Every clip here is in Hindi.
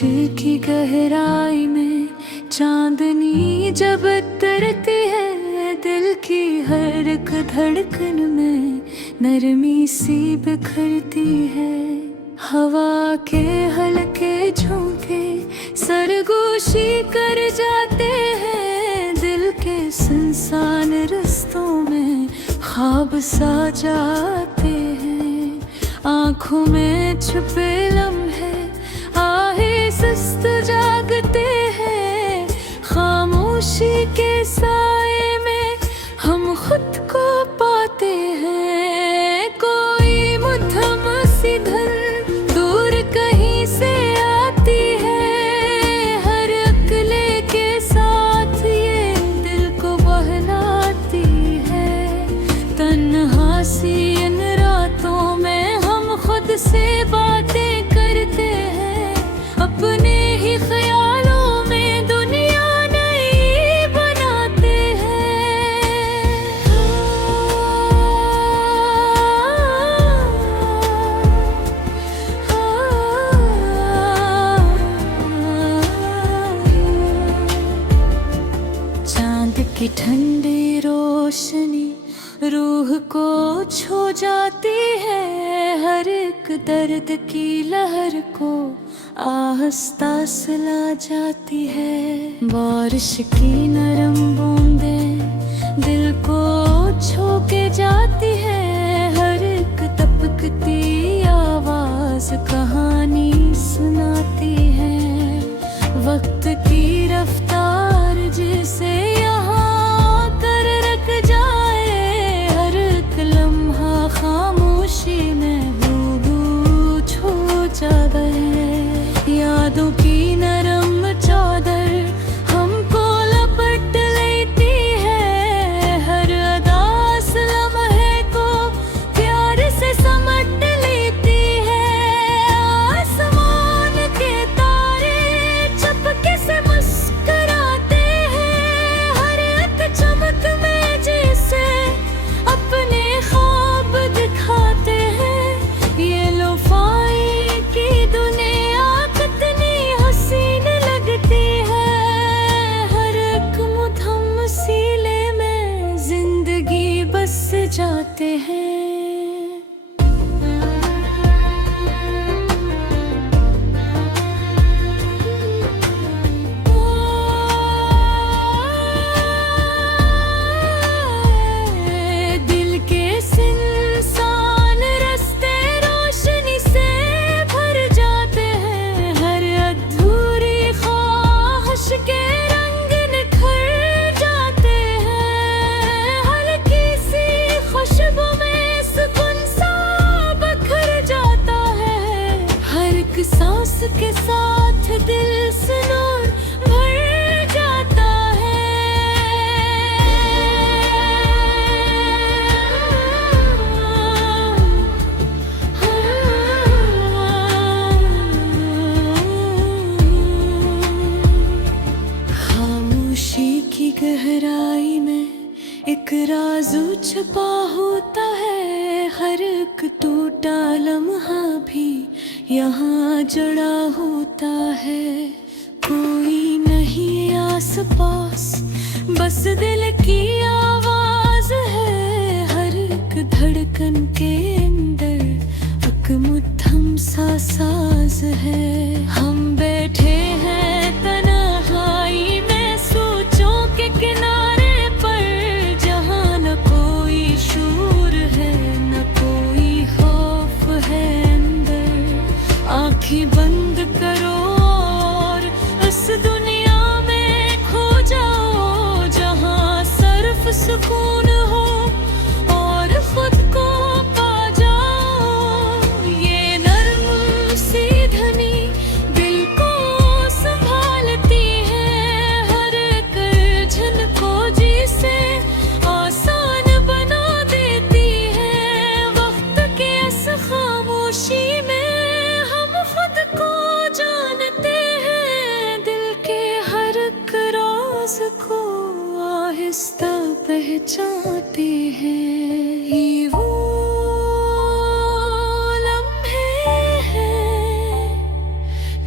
की गहराई में चांदनी जब उतरती है, दिल की हर एक धड़कन में नरमी सी बिखरती है। हवा के हल्के झोंके सरगोशी कर जाते हैं, दिल के सुनसान रस्तों में ख्वाब सा जाते हैं। आँखों में छुपे लम्हे आहे सुस्त जागते हैं, खामोशी के साए में हम खुद को पाते हैं। कोई मुद्दम सी धन दूर कहीं से आती है, हर अकेले के साथ ये दिल को बहलाती है। तन्हा सी इन रातों में हम खुद से बातें करते हैं, अपने ही ख्यालों में दुनिया नई बनाते हैं। चांद की ठंडी रोशनी रूह को छू जाती है, हर एक दर्द की लहर को आहिस्ता सुला जाती है। बारिश की नरम बूंदें दिल को छू के जाती है, हर एक तपकती आवाज कहानी सुनाती है। वक्त की रफ्तार जिसे यहाँ कर रख जाए, हर एक लम्हा खामोशी में हूबहू छू जाता है। यादों की नरम चादर हमको लपट लेती है, हर अदास लम्हे को प्यार से समट लेती है। आसमान के तारे चुपके से मुस्कुराते हैं, हर एक चमक में जैसे अपने ख्वाब दिखाते हैं। ये लोफाई की दुनिया कितनी हसीन लगती है, हर एक मुद्दम सीले में जिंदगी बस जाते हैं। दिल के सुनसान रास्ते रोशनी से भर जाते हैं, हर अधूरी ख्वाहिश के रंग निखर जाते हैं। हल्की सी खुशबू में सुकून सा बखर जाता है, हर एक सांस के साथ दिल से नूर भर जाता है। खामोशी की गहराई में एक राज़ छुपा होता है, हर एक टूटा लम्हा भी यहाँ जड़ा होता है। कोई नहीं आस पास, बस दिल की आवाज है, हर एक धड़कन के अंदर एक मुद्दम सा साज है। हम बैठे हैं तन्हाई में सोचों के किनारे पर, जहाँ न कोई शूर है न कोई खौफ है अंदर। आँखें बंद करो और इस दुनिया में खो जाओ, जहाँ सिर्फ सुकून हो और खुद को पा जाओ। ये नर्म सी धनी दिल को संभालती है, हर एक उलझन को जिसे आसान बना देती है। वक्त के इस खामोशी में हम खुद को जानते हैं, दिल के हर एक राज को आहिस्ता पहचानते हैं। ये वो लम्हे हैं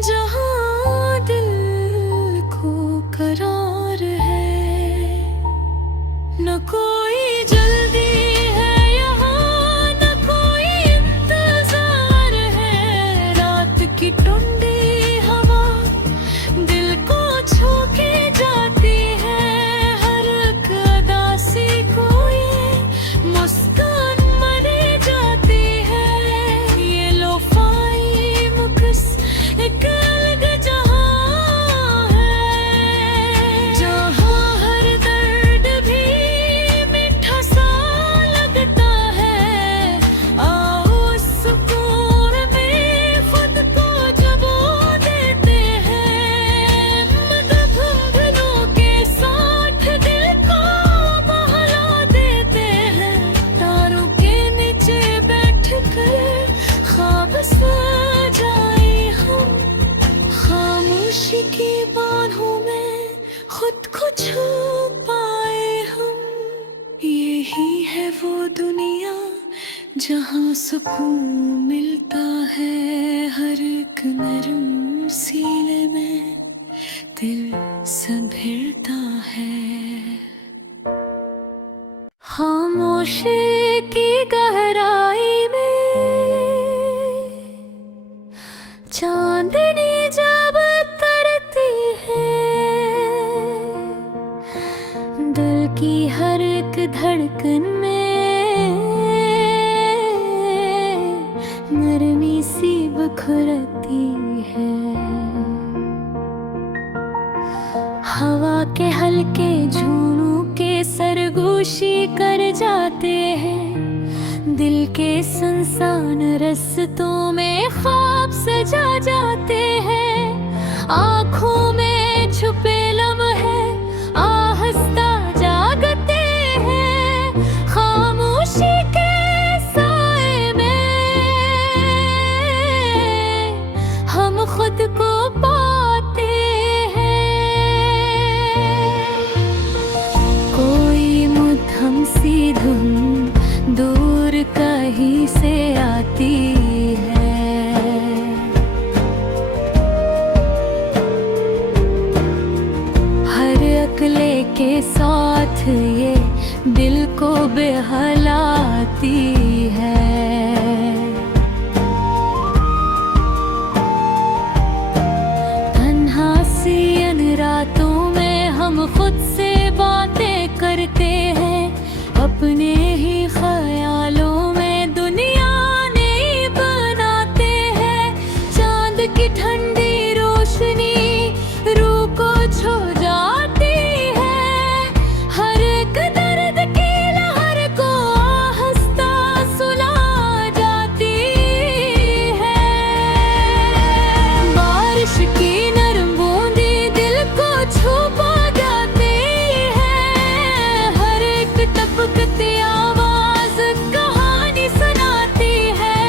जहाँ की बाहों में खुद को छुपाए हम। यही है वो दुनिया जहाँ सुकून मिलता है, हर एक नरम सीले में दिल संभलता है। खामोशी की गहराई में चांदनी जब तरती है, दिल की हर एक धड़कन में नरमी सी बिखरती है। हवा के हल्के झूलों के सरगोशी कर जाते हैं, दिल के सुनसान रस्तों में ख्वाब सजा जाते हैं। आँखों में छुपे लम्हे आहिस्ता जागते हैं, खामोशी के साए में हम खुद को पाते हैं। कोई मध्यम सी धुन दूर कहीं से आती है, हर अकेले के साथ ये दिल को बहलाती है। तन्हा सी इन रातों में हम खुद से बातें करते हैं, अपने ही ख्यालों में दुनिया नई बनाते हैं। चांद की ठंडी रोशनी रूह को छू जाती है, हर एक दर्द की लहर को आहिस्ता सुला जाती है। बारिश की नरम बूंदी दिल को छुपा जाती है, हर एक टपकती आवाज कहानी सुनाती है।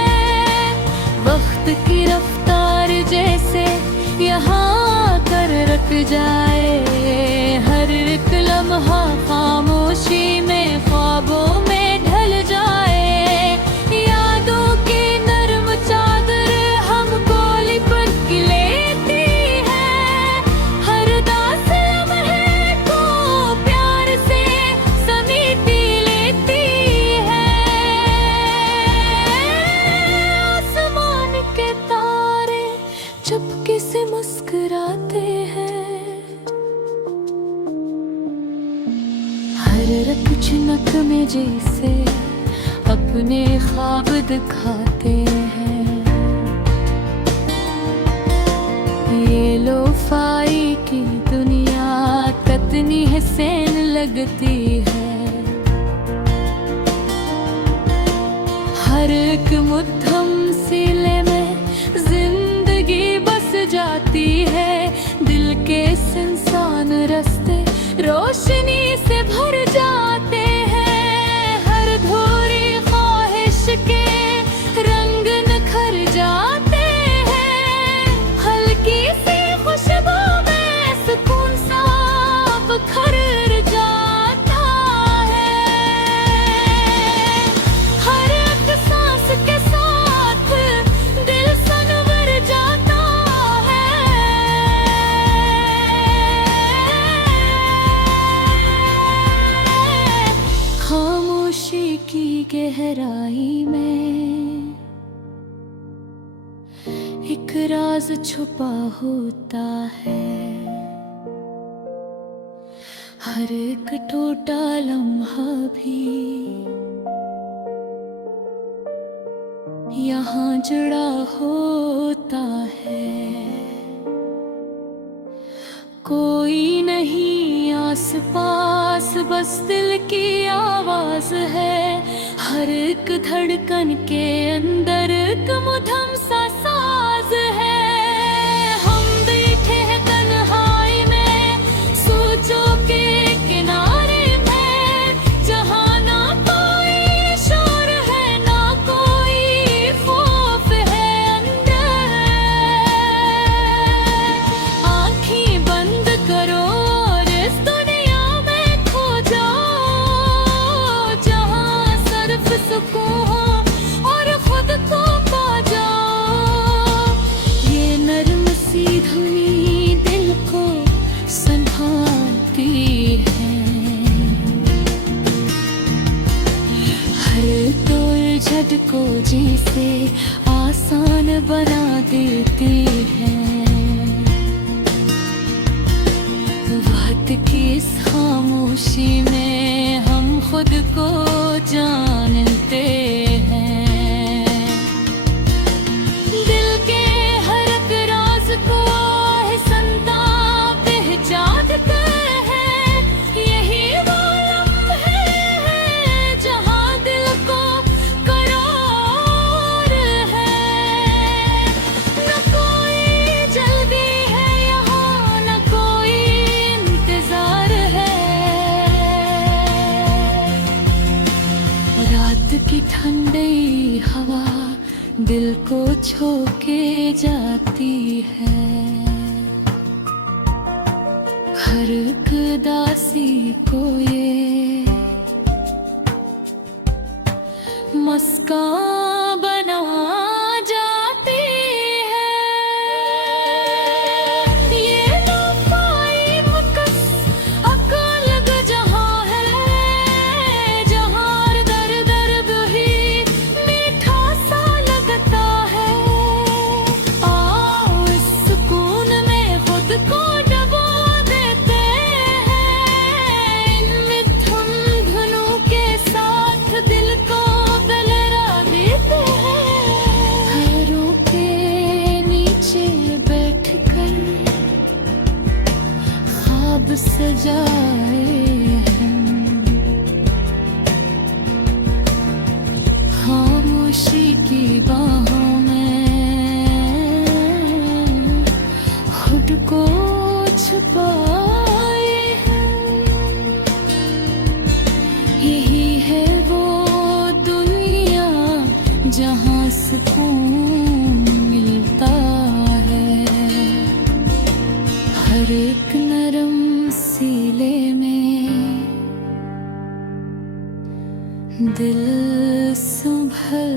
वक्त की रफ्तार जैसे यहाँ कर रुक जाए, हर एक लम्हा खामोशी में ख्वाबों में ढल जाए। यादों की नरम चादर हमको लिपट लेती है, हर दास लम्हे को प्यार से समेटी लेती है। आसमान के तारे चुपके से मुस्कुराते हैं, हर रत झनक में जैसे अपने ख्वाब दिखाते हैं। ये लोफाई की दुनिया कितनी हसीन लगती है, हर एक मुद्दम सिले में जिंदगी बस जाती है। दिल के सुनसान रास्ते रोशनी से भर जाते हैं, हर धूरी ख्वाहिश के रंग निखर जाते हैं। हल्की सी खुशबू में सुकून सा बिखर जाता है, हर एक सांस के साथ दिल सनवर जाता है। खामोशी की गहराई में एक राज छुपा होता है, हर एक टूटा लम्हा भी यहाँ जुड़ा होता है। कोई नहीं आस पास, बस दिल की आवाज है, हर एक धड़कन के अंदर एक मधुर सा साज है। हम बैठे हैं तन्हाई में सोचों के किनारे में, जहाँ ना कोई शोर है ना कोई खौफ है अंदर। आँखें से आसान बना देती है। वक्त की इस खामोशी में हम खुद को जानते हैं। दिल के हर एक राज को आहिस्ता पहचानते हैं। यही वो लम्हे हैं जहाँ दिल को करार है। न कोई जल्दी है यहाँ, न कोई इंतजार है। रात की ठंडी हवा दिल को छू के जाती है। हर एक दासी को ये मुस्कान बना जाती है। ये नौपाई मकस अकलग जहाँ है, जहाँ हर दर्द ही मीठा सा लगता है। आओ इस सुकून में खुद को डुबो देते हैं। इन मिथुन धुनों के साथ दिल को गलरा देते हैं। पैरों के नीचे बैठकर ख्वाब सजाए हम। खामोशी की बाहों में खुद को छुपाए हैं। यही है वो दुनिया जहाँ सुकून मिलता है। हर एक नरम सीले में दिल संभल